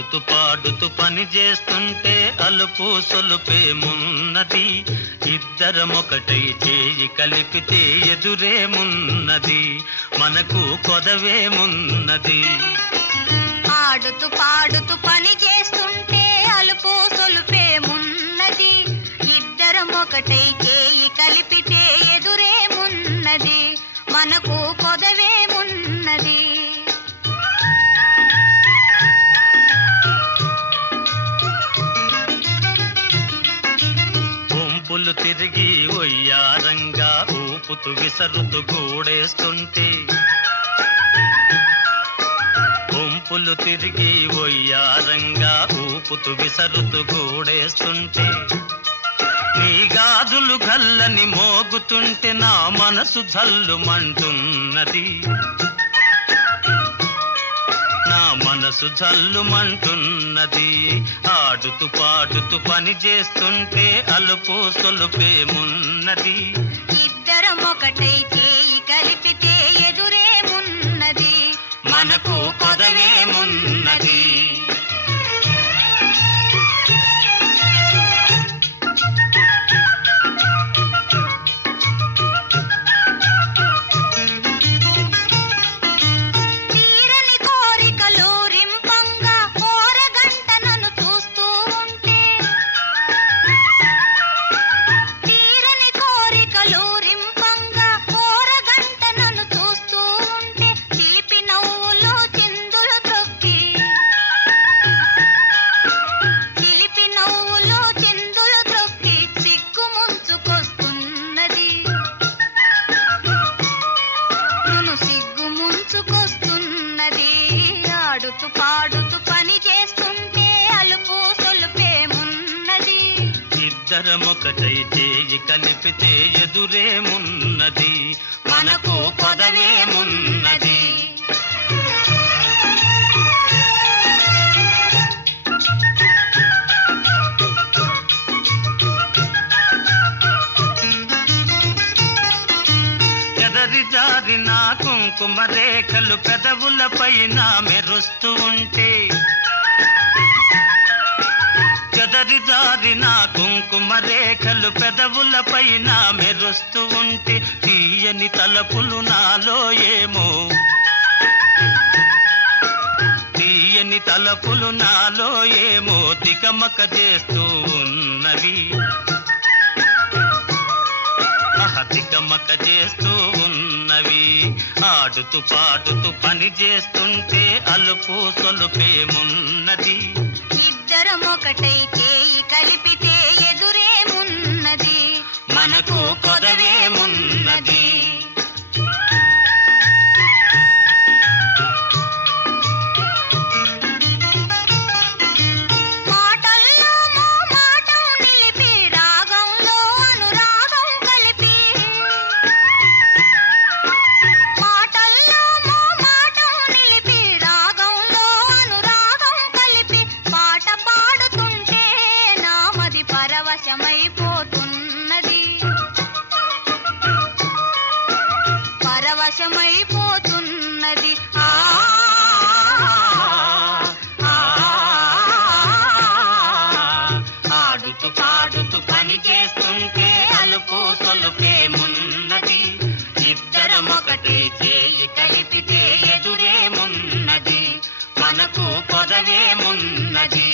ఆడుతూ పాడుతూ పని చేస్తుంటే అలుపు సొలుపేమున్నది, ఇద్దరమొకటై చేయి కలిపితే ఎదురేమున్నది, మనకు కొదవేమున్నది. ఆడుతూ పాడుతూ పని చేస్తుంటే అలుపు సొలుపేమున్నది, ఇద్దరమొకటై చేయి కలిపితే ఎదురేమున్నది, మనకు కొదవేమున్నది. గుంపులు తిరిగి ఒయ్యారంగా ఊపుతూ విసరుతూ గూడేస్తుంటే, గుంపులు తిరిగి ఒయ్యారంగా ఊపుతూ విసరుతూ గూడేస్తుంటే, నీ గాజులు గల్లని మోగుతుంటే నా మనసు జల్లుమంటున్నది, నా మనసు జల్లుమంటున్నది. ఆడుతూ పాడుతూ పని చేస్తుంటే అలుపు సొలుపేమున్నది, ఇద్దరమొకటై చేయి కలిపితే ఎదురేమున్నది, మనకు కొదవేమున్నది. ఆడుతూ పాడుతూ పని చేస్తుంటే అలుపు సొలుపేమున్నది, ఇద్దరమొకటై చేయి కలిపితే ఎదురేమున్నది, మనకు కొదవేమున్నది. ఎదరి జారిన కుంకుమ రేఖలు పెదవుల పైన మెరుస్తూ ఉంటే, చెదరి జారిన కుంకుమ రేఖలు పెదవుల పైన మెరుస్తూ ఉంటే, తీయని తలపులు నాలో ఏమో, తీయని తలపులు నాలో ఏమో తికమక చేస్తూ ఉన్నవి, తికమక చేస్తూ ఉన్నవి. ఆడుతూ పాడుతూ పని చేస్తుంటే అలుపు సొలుపేమున్నది, ఇద్దరమొకటై చేయి కలిపితే ఎదురేమున్నది, మనకు కొదవేమున్నది. పరవశమైపోతున్నది. ఆడుతూ పాడుతూ పని చేస్తుంటే అలుపు సొలుపేమున్నది, ఇద్దరమొకటి చేయి కలిపితే ఎదురేమున్నది, మనకు కొదవేమున్నది.